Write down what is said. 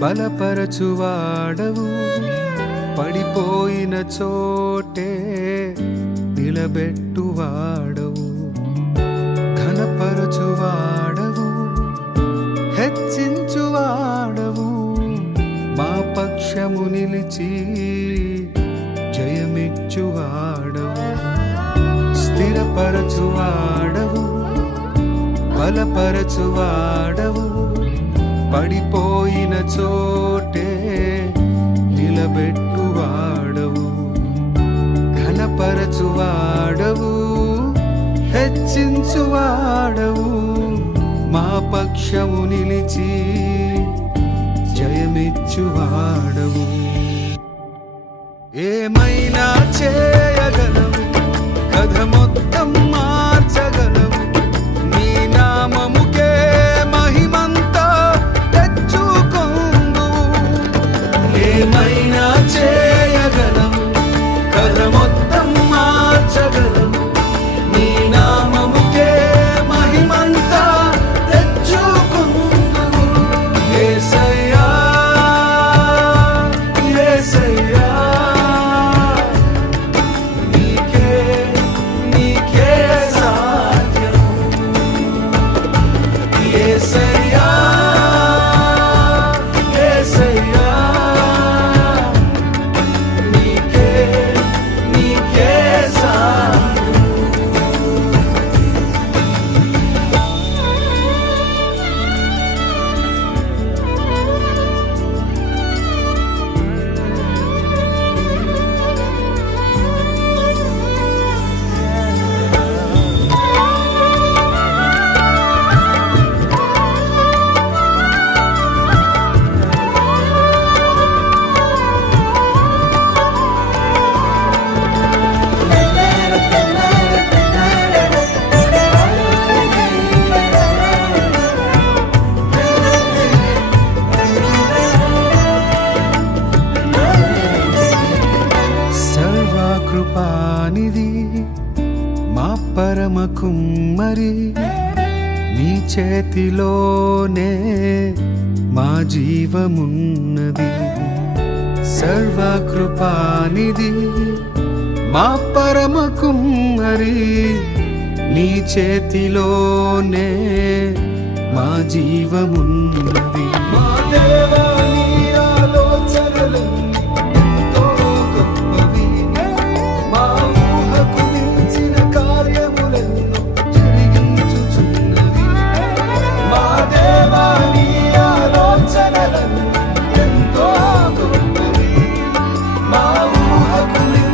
బలపరచువాడవు, పడిపోయిన చోటే నిలబెట్టువాడవు, ఘనపరచువాడవు, హెచ్చించువాడవు, మా పక్షము నిలిచి జయమిచ్చువాడవు, స్థిరపరచువాడవు, బలపరచువాడవు, పడిపోయిన చోటే నిలబెట్టువాడవు, ఘనపరచువాడవు, హెచ్చించువాడవు, మా పక్షము నిలిచి జయమిచ్చువాడవు. ఏమైనా చేయగలవు, కథ మొత్తం మార్చగలవు, నీ నామముకే మహిమంతా తెచ్చుకొందువు. ఏమైనా చేయగలవు, కథ మొత్తం మార్చగలవు, నీ నామముకే మహిమంతా తెచ్చుకొందువు. యేసయ్యా యేసయ్యా, నీకే నీకే సాధ్యం. యేసయ్యా యేసయ్యా, నీకే నీకే సాధ్యం. సర్వకృపానిధి మా పరమ కుమ్మరి, నీ చేతిలోనే మా జీవమున్నది. సర్వకృపానిధి మా పరమ కుమ్మరి, నీ చేతిలోనే మా జీవమున్నది. మా దేవా